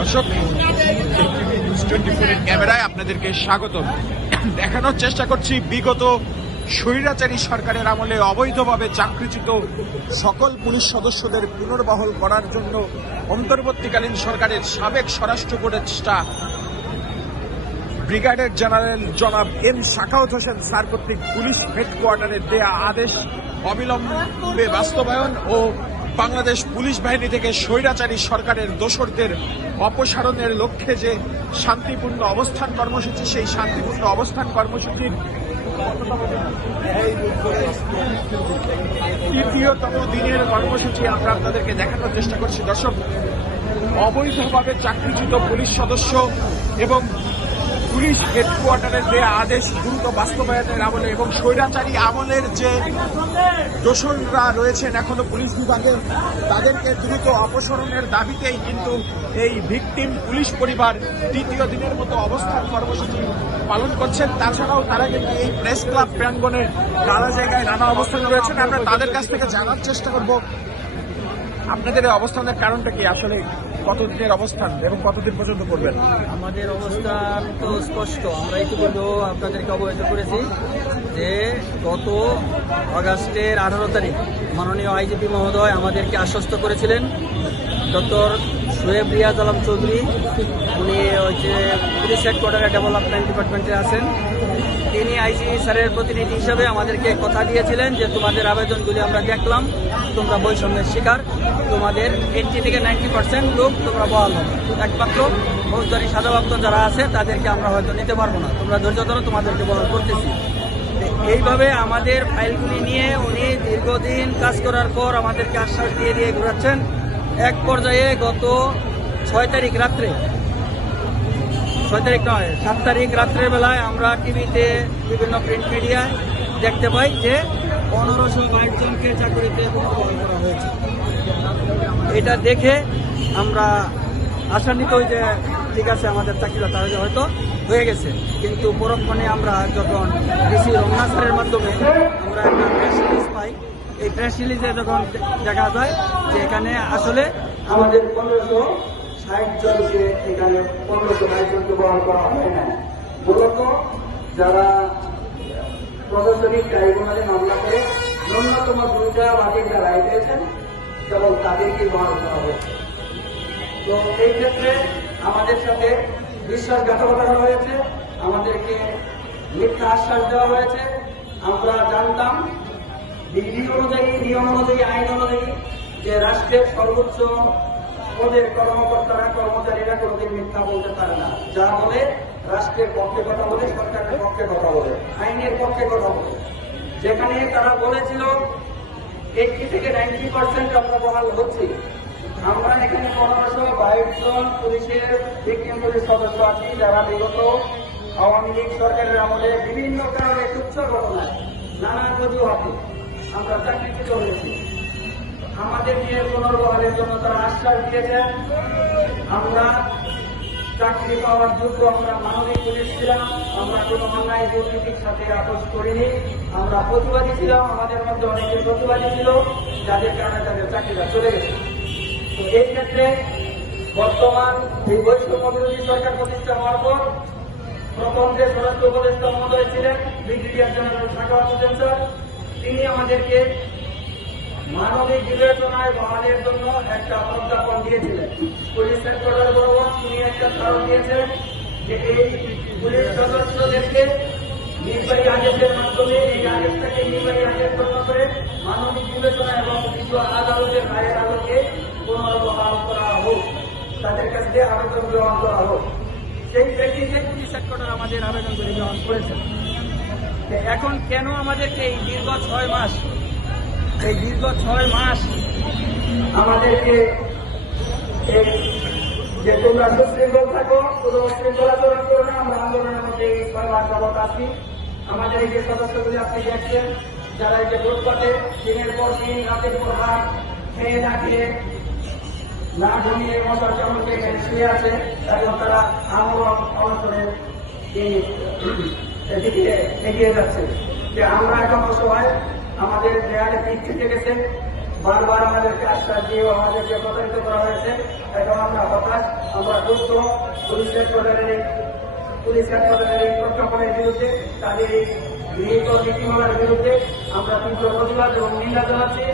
দর্শক, 24 ক্যামেরায় আপনাদেরকে স্বাগত। দেখানোর চেষ্টা করছি বিগত স্বৈরাচারী সরকারের আমলে অবৈধভাবে চাকরিচ্যুত সকল পুলিশ সদস্যদের পুনর্বহাল করার জন্য অন্তর্বর্তীকালীন সরকারের সাবেক স্বরাষ্ট্র উপদেষ্টা ব্রিগেডিয়ার জেনারেল জনাব এম সাখাওয়াত হোসেন স্যার কর্তৃক পুলিশ হেডকোয়ার্টারে দেয়া আদেশ অবিলম্বে বাস্তবায়ন ও বাংলাদেশ পুলিশ বাহিনী থেকে স্বৈরাচারী সরকারের দোসরদের অপসারণের লক্ষ্যে যে শান্তিপূর্ণ অবস্থান কর্মসূচি, সেই শান্তিপূর্ণ অবস্থান কর্মসূচির তৃতীয়তম দিনের কর্মসূচি আমরা আপনাদেরকে দেখানোর চেষ্টা করছি। দর্শক, অবৈধভাবে চাকরিচ্যুত পুলিশ সদস্য এবং পুলিশ হেডকোয়ার্টারের দেয়া আদেশ দ্রুত বাস্তবায়নের আমলে এবং স্বৈরাচারী আমলের যে দোসররা রয়েছেন এখনো পুলিশ বিভাগে, তাদেরকে দ্রুত অপসারণের দাবিতেই কিন্তু এই ভিকটিম পুলিশ পরিবার তৃতীয় দিনের মতো অবস্থান কর্মসূচি পালন করছেন। তাছাড়াও তারা কিন্তু এই প্রেস ক্লাব প্রাঙ্গণে নানা জায়গায় নানা অবস্থানে রয়েছেন। আমরা তাদের কাছ থেকে জানার চেষ্টা করব আপনাদের এই অবস্থানের কারণটা কি, আসলে কতদিনের অবস্থান এবং কতদিন পর্যন্ত করবেন? আমাদের অবস্থান তো স্পষ্ট। আমরা ইতিপূর্বে আপনাদেরকে অবহিত করেছি যে গত আগস্টের 18 তারিখ মাননীয় আইজিপি মহোদয় আমাদেরকে আশ্বস্ত করেছিলেন। ডক্টর শোয়েব রিয়াজ আলম চৌধুরী, উনি হচ্ছে পুলিশ হেডকোয়ার্টারে ডেভেলপমেন্ট ডিপার্টমেন্টে আছেন, তিনি আইজি স্যারের প্রতিনিধি হিসাবে আমাদেরকে কথা দিয়েছিলেন যে তোমাদের আবেদনগুলি আমরা দেখলাম, তোমরা বৈষম্যের শিকার, তোমাদের 80 থেকে 90% লোক তোমরা বহাল হবে, একমাত্র ফৌজদারি সাজাপ্রাপ্ত যারা আছে তাদেরকে আমরা হয়তো নিতে পারবো না, তোমরা ধৈর্য ধরো, তোমাদেরকে বহাল করতেছি। এইভাবে আমাদের ফাইলগুলি নিয়ে উনি দীর্ঘদিন কাজ করার পর আমাদেরকে আশ্বাস দিয়ে দিয়ে ঘুরাচ্ছেন। এক পর্যায়ে গত 7 তারিখ রাত্রের বেলায় আমরা টিভিতে বিভিন্ন প্রিন্ট মিডিয়ায় দেখতে পাই যে 1522 জনকে চাকরিতে বহাল করা হয়েছে। এটা দেখে আমরা আশান্বিত হই যে ঠিক আছে, আমাদের চাকরিটা তাহলে হয়তো হয়ে গেছে। কিন্তু পরক্ষণে আমরা যখন ডিসি রমনা স্যারের মাধ্যমে আমরা একটা প্রেস রিলিজ পাই, এই প্রেস রিলিজে যখন দেখা যায় যে এখানে আসলে আমাদের 1560 জনকে এখানে 1522 জনকে বহাল করা হয় না। মূলত যারা প্রশাসনিক ট্রাইব্যুনালে মামলা করে ন্যূনতম 2টা বাতিলটা রায় পেয়েছেন, কেবল তাদেরকে বহাল করা হয়েছে। তো এই ক্ষেত্রে আমাদের সাথে বিশ্বাসঘাতকতা করা হয়েছে, আমাদেরকে মিথ্যা আশ্বাস দেওয়া হয়েছে। আমরা জানতাম বিধি অনুযায়ী, নিয়ম অনুযায়ী, আইন অনুযায়ী যে রাষ্ট্রের সর্বোচ্চ পদের কর্মকর্তারা, কর্মচারীরা কোনোদিন মিথ্যা বলতে পারে না। যা বলে রাষ্ট্রের পক্ষে কথা বলে, সরকারের পক্ষে কথা বলে, আইনের পক্ষে কথা বলে। যেখানে তারা বলেছিল 80 থেকে 90% আমরা বহাল হচ্ছি, আমরা এখানে 1522 জন পুলিশের ভিকটিম পুলিশ সদস্য আছি যারা বিগত আওয়ামী লীগ সরকারের আমলে বিভিন্ন কারণে তুচ্ছ ঘটনায় নানা অজুহাতে আমরা চাকরিচ্যুত হয়েছি। আমাদের নিয়ে পুনর্বহালের জন্য তারা আশ্বাস দিয়েছেন। আমরা চাকরি পাওয়ার যোগ্য, আমরা মানবিক পুলিশ ছিলাম, আমরা কোনো অন্যায় দুর্নীতির সাথে আপোষ করিনি, আমরা প্রতিবাদী ছিলাম। আমাদের মধ্যে অনেকে প্রতিবাদী ছিল, যাদের কারণে তাদের চাকরিটা চলে গেছে। তো এই ক্ষেত্রে বর্তমান এই বৈষম্য বিরোধী সরকার প্রতিষ্ঠা হওয়ার পর প্রথম যে স্বরাষ্ট্র উপদেষ্টা মহোদয় ছিলেন brigadier general Sakhawat Hossain sir, তিনি আমাদেরকে মানবিক বিবেচনায় বহালের জন্য একটা প্রজ্ঞাপন দিয়েছিলেন। পুলিশ হেডকোয়ার্টার বরাবর তিনি একটা ধারণ দিয়েছেন যে এই পুলিশ সদস্যদেরকে নির্বাহী আদেশের মাধ্যমে এই আদেশটাকে নির্বাহী আদেশ গণ্য করে মানবিক বিবেচনা এবং বিশ্ব আদালতের রায়ের আলোকে পুনর্বহাল করা হোক, তাদের কাছে আবেদন গ্রহণ করা হোক। সেই প্রেক্ষিতে পুলিশ হেডকোয়ার্টার আমাদের আবেদনগুলি গ্রহণ করেছেন। এখন কেন আমাদেরকে এই দীর্ঘ 6 মাস আমাদেরকে যে তোমরা সুশৃঙ্খল থাকো, কোনো শৃঙ্খল আচরণ করো না, আমরা আন্দোলনের মধ্যে এই 6 মাস যাবৎ আছি। আমাদের এই যে সদস্যগুলি আপনি দেখছেন, যারা এই যে ফুটপাতে দিনের পর দিন, রাতের পর রাত খেয়ে না খেয়ে না ঘুমিয়ে মশার চামচে শুয়ে আছে, এবং তারা আমরণ অনশনের দিকে এগিয়ে যাচ্ছে। যে আমরা এখন অসহায়, আমাদের দেয়ালে পিঠ থেকে গেছে, বারবার আমাদেরকে আশ্বাস দিয়েও আমাদেরকে প্রতারিত করা হয়েছে। এখন আমরা হতাশ, আমরা বাধ্য পুলিশ হেডকোয়ার্টারের এই প্রজ্ঞাপনের বিরুদ্ধে, তাদের এই গৃহীত নীতিমালার বিরুদ্ধে আমরা তীব্র প্রতিবাদ এবং নিন্দা জানাচ্ছি।